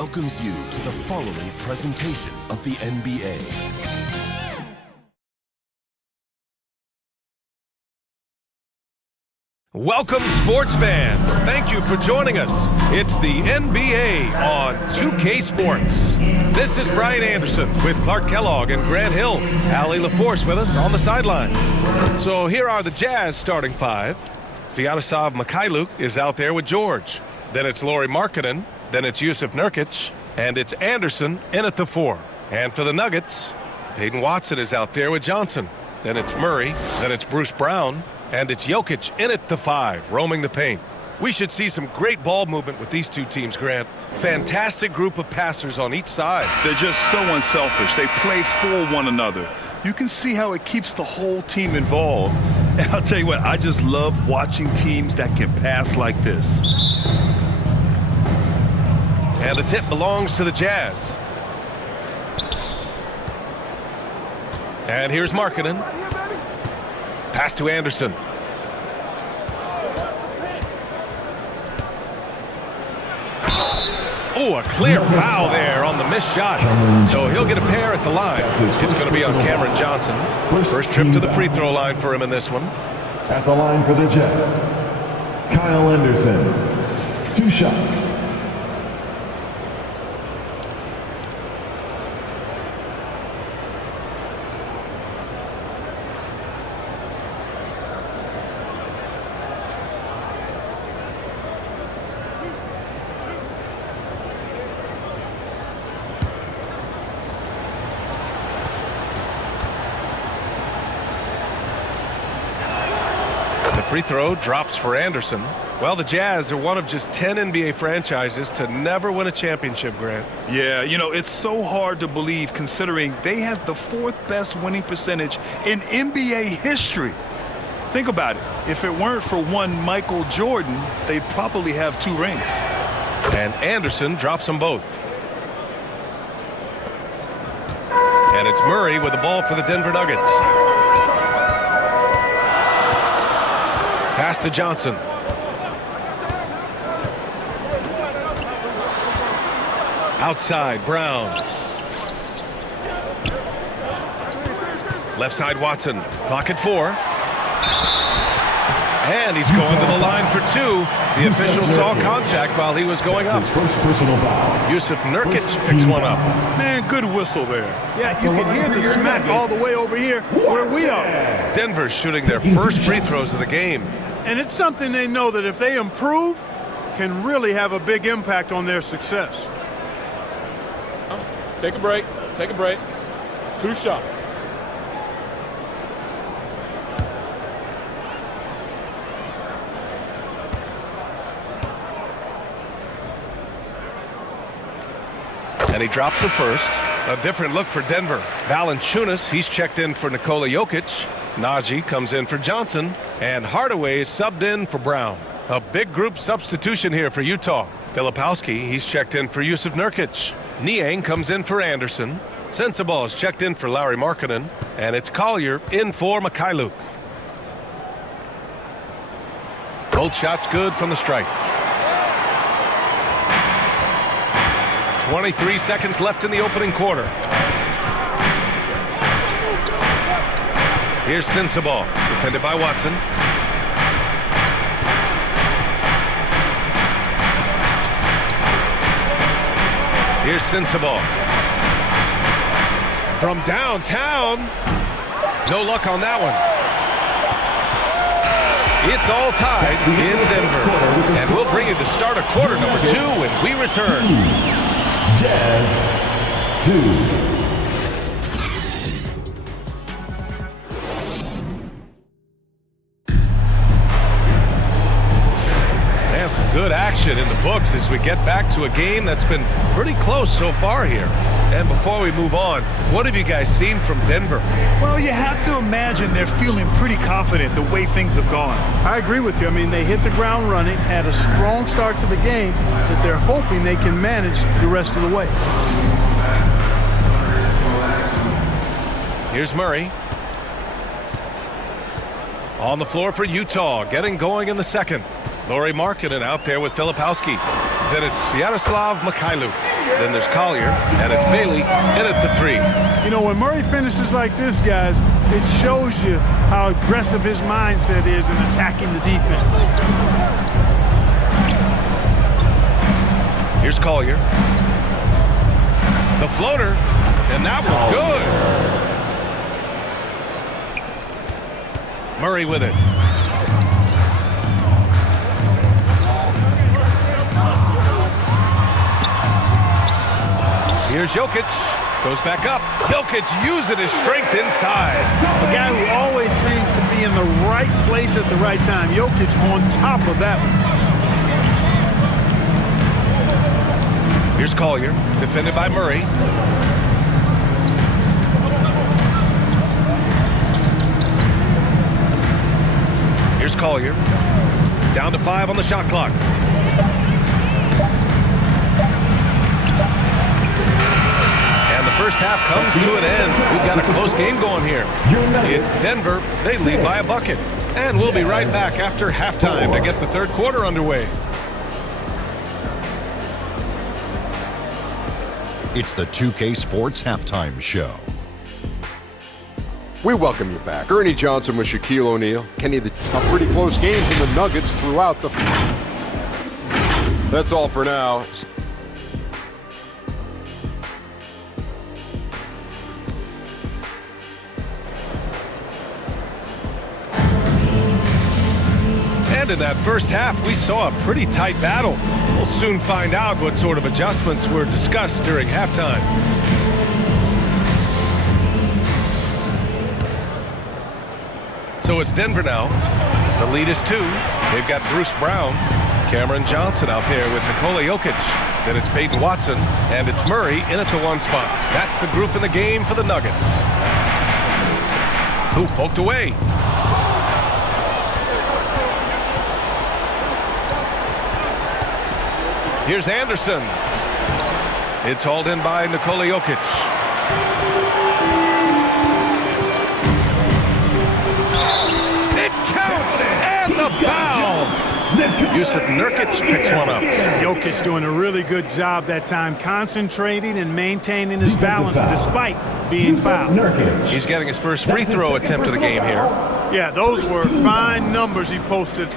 welcomes you to the following presentation of the NBA. Welcome, sports fans. Thank you for joining us. It's the NBA on 2K Sports. This is Brian Anderson with Clark Kellogg and Grant Hill. Allie LaForce with us on the sidelines. So here are the Jazz starting five. Sviatoslav Mikhailuk is out there with George. Then it's Lauri Markkanen. Then it's Jusuf Nurkic. And it's Anderson in at the four. And for the Nuggets, Peyton Watson is out there with Johnson. Then it's Murray. Then it's Bruce Brown. And it's Jokic in at the five, roaming the paint. We should see some great ball movement with these two teams, Grant. Fantastic group of passers on each side. They're just so unselfish. They play for one another. You can see how it keeps the whole team involved. And I'll tell you what, I just love watching teams that can pass like this. And the tip belongs to the Jazz. And here's Markkanen. Pass to Anderson. Oh, a clear foul there on the missed shot. So he'll get a pair at the line. It's going to be on Cameron Johnson. First trip to the free throw line for him in this one. At the line for the Jazz, Kyle Anderson. 2 shots. Free throw drops for Anderson. Well, the Jazz are one of just 10 NBA franchises to never win a championship, Grant. Yeah, you know, it's so hard to believe considering they have the 4th best winning percentage in NBA history. Think about it. If it weren't for one Michael Jordan, they'd probably have 2 rings. And Anderson drops them both. And it's Murray with the ball for the Denver Nuggets. Pass to Johnson. Outside, Brown. Left side, Watson. Clock at 4. And he's going to the line for 2. The official saw contact while he was going up. First personal foul. Jusuf Nurkic picks one up. Man, good whistle there. Yeah, you can hear the smack all the way over here where we are. Denver's shooting their first free throws of the game. And it's something they know that if they improve, can really have a big impact on their success. Take a break. Take a break. 2 shots. And he drops the first. A different look for Denver. Valanciunas, he's checked in for Nikola Jokic. Najee comes in for Johnson. And Hardaway is subbed in for Brown. A big group substitution here for Utah. Filipowski, he's checked in for Jusuf Nurkic. Niang comes in for Anderson. Sensabaugh is checked in for Lauri Markkanen. And it's Collier in for Mikhailuk. Both shots good from the stripe. 23 seconds left in the opening quarter. Here's Sensabaugh, defended by Watson. Here's Sensabaugh. From downtown. No luck on that one. It's all tied in Denver. And we'll bring you to start of quarter number 2 when we return. Jazz 2. Some good action in the books as we get back to a game that's been pretty close so far here. And before we move on, what have you guys seen from Denver? Well, you have to imagine they're feeling pretty confident the way things have gone. I agree with you. I mean, they hit the ground running, had a strong start to the game that they're hoping they can manage the rest of the way. Here's Murray. On the floor for Utah, getting going in the second. Lauri Markkanen out there with Filipowski. Then it's Sviatoslav Mikhailuk. Then there's Collier, and it's Bailey in at the 3. You know, when Murray finishes like this, guys, it shows you how aggressive his mindset is in attacking the defense. Here's Collier. The floater, and that one good. Murray with it. Here's Jokic. Goes back up. Jokic using his strength inside. A guy who always seems to be in the right place at the right time. Jokic on top of that one. Here's Collier, defended by Murray. Here's Collier. Down to 5 on the shot clock. And the first half comes to an end. We've got a close game going here. It's Denver. They lead by a bucket. And we'll be right back after halftime to get the third quarter underway. It's the 2K Sports Halftime Show. We welcome you back. Ernie Johnson with Shaquille O'Neal. Kenny, a pretty close game from the Nuggets throughout the... That's all for now. And in that first half, we saw a pretty tight battle. We'll soon find out what sort of adjustments were discussed during halftime. So it's Denver now. The lead is 2. They've got Bruce Brown, Cameron Johnson out there with Nikola Jokic. Then it's Peyton Watson, and it's Murray in at the 1 spot. That's the group in the game for the Nuggets. Who poked away? Here's Anderson. It's hauled in by Nikola Jokic. It counts, and the foul. Yusuf Nurkic picks one up. Jokic doing a really good job that time, concentrating and maintaining his balance despite being fouled. He's getting his first free throw attempt of the game here. Yeah, those were fine numbers he posted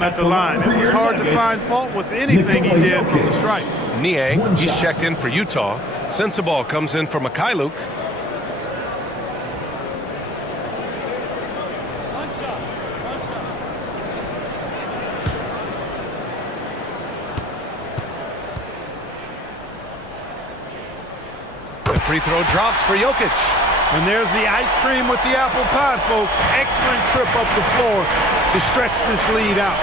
at the line. It was hard to find fault with anything he did from the stripe. Niang, he's checked in for Utah. Sensabaugh comes in for Mikhailuk. The free throw drops for Jokic. And there's the ice cream with the apple pie, folks. Excellent trip up the floor to stretch this lead out.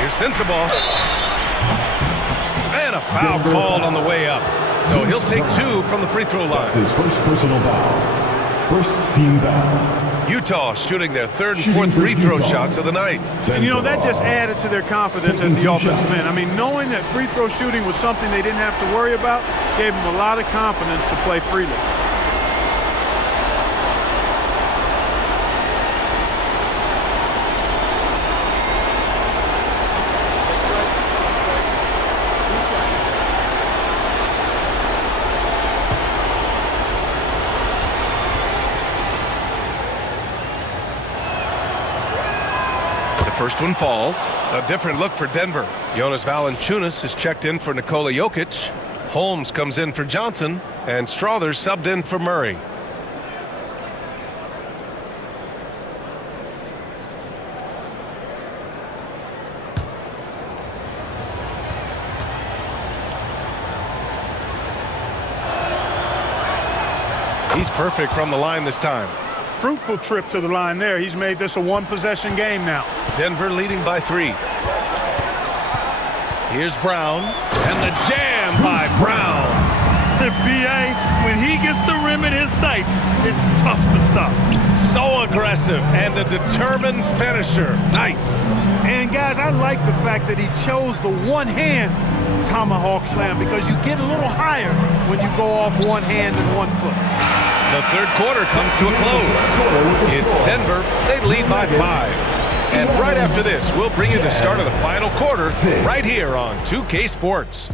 Here's Sensabaugh. And a foul called on the way up. So he'll take 2 from the free throw line. That's his first personal foul. First team foul. Utah shooting their 3rd and 4th free throw shots of the night. And, you know, that just added to their confidence at the offensive end. I mean, knowing that free throw shooting was something they didn't have to worry about gave them a lot of confidence to play freely. First one falls. A different look for Denver. Jonas Valanciunas is checked in for Nikola Jokic. Holmes comes in for Johnson. And Struthers subbed in for Murray. He's perfect from the line this time. Fruitful trip to the line there. He's made this a 1-possession game now. Denver leading by 3. Here's Brown, and the jam by Brown. The BA, when he gets the rim in his sights, it's tough to stop. So aggressive and a determined finisher. Nice. And guys, I like the fact that he chose the one-hand tomahawk slam because you get a little higher when you go off one hand and 1 foot. The third quarter comes to a close. It's Denver. They lead by 5. And right after this, we'll bring you the start of the final quarter right here on 2K Sports.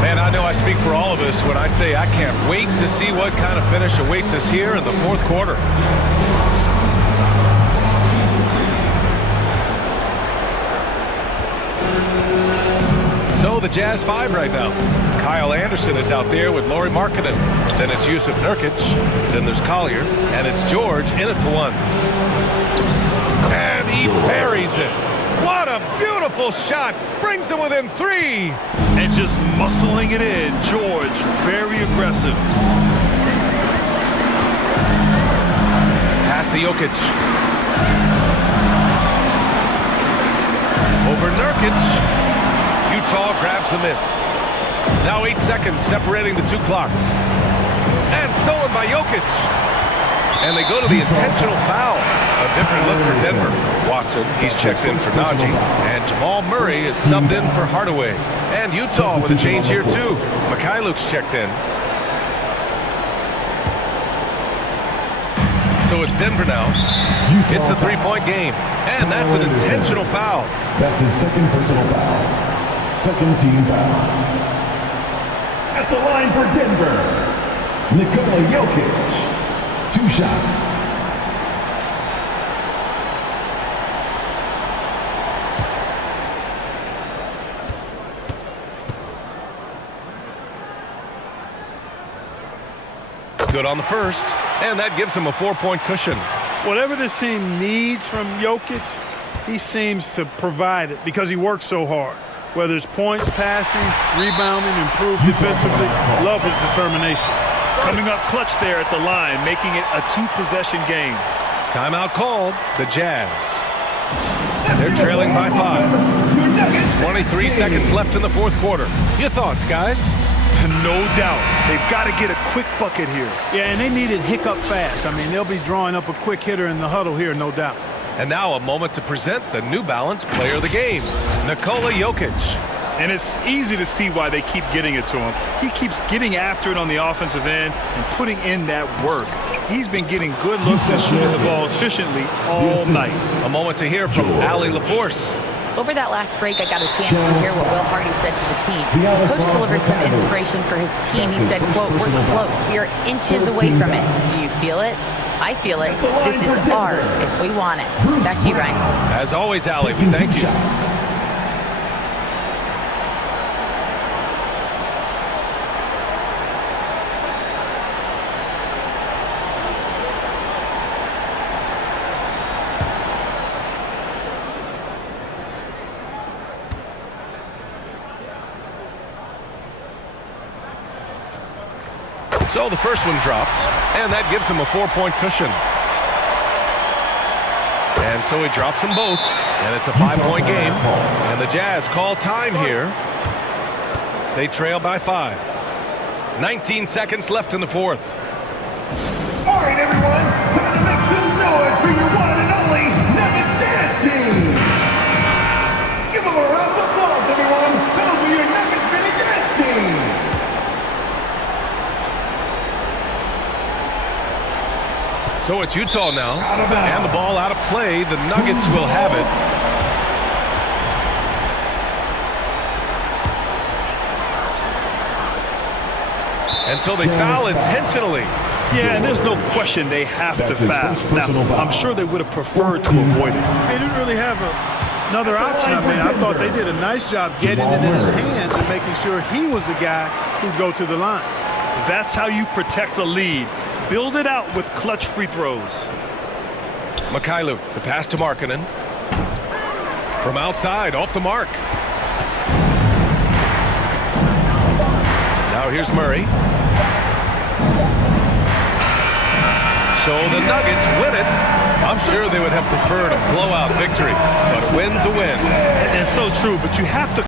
Man, I know I speak for all of us when I say I can't wait to see what kind of finish awaits us here in the fourth quarter. So the Jazz 5 right now. Kyle Anderson is out there with Lauri Markkanen. Then it's Jusuf Nurkic. Then there's Collier. And it's George in at the 1. And he buries it. What a beautiful shot. Brings him within 3. And just muscling it in. George, very aggressive. Pass to Jokic. Over Nurkic. Utah grabs the miss. Now 8 seconds separating the 2 clocks. And stolen by Jokic. And they go to the intentional foul. A different look for Denver. Watson, he's checked in for Najee. And Jamal Murray is subbed in for Hardaway. And Utah with a change here too. Mikhailuk's checked in. So it's Denver now. It's a 3-point game. And that's an intentional foul. That's his second personal foul. Second team foul. At the line for Denver, Nikola Jokic. 2 shots. Good on the first, and that gives him a 4-point cushion. Whatever this team needs from Jokic, he seems to provide it because he works so hard. Whether it's points, passing, rebounding, improved defensively, love his determination. Coming up clutch there at the line, making it a 2-possession game. Timeout called, the Jazz. They're trailing by 5. 23 seconds left in the fourth quarter. Your thoughts, guys? No doubt. They've got to get a quick bucket here. Yeah, and they need it hiccup fast. I mean, they'll be drawing up a quick hitter in the huddle here, no doubt. And now a moment to present the New Balance Player of the Game, Nikola Jokic. And it's easy to see why they keep getting it to him. He keeps getting after it on the offensive end and putting in that work. He's been getting good looks and shooting the ball efficiently all night. A moment to hear from Ali LaForce. Over that last break, I got a chance to hear what Will Hardy said to the team. Coach delivered some inspiration for his team. He said, quote, "We're close. We are inches away from it. Do you feel it? I feel it. This is ours if we want it." Back to you, Ryan. As always, Ali, we thank you. So the first one drops, and that gives him a 4-point cushion. And so he drops them both, and it's a 5-point game. And the Jazz call time here. They trail by 5. 19 seconds left in the fourth. All right, everyone, time to make some noise for your one and only Nuggets dance team. Give them a round of applause, everyone. Those are your Nuggets mini dance team. So it's Utah now, and the ball out of play. The Nuggets will have it. And so they foul intentionally. Yeah, and there's no question they have to foul. Now, I'm sure they would have preferred to avoid it. They didn't really have another option. I mean, I thought they did a nice job getting it in his hands and making sure he was the guy who'd go to the line. That's how you protect a lead. Build it out with clutch free throws. Mikhailuk, the pass to Markkanen. From outside, off the mark. Now here's Murray. So the Nuggets win it. I'm sure they would have preferred a blowout victory, but a win's a win. And so true, but you have to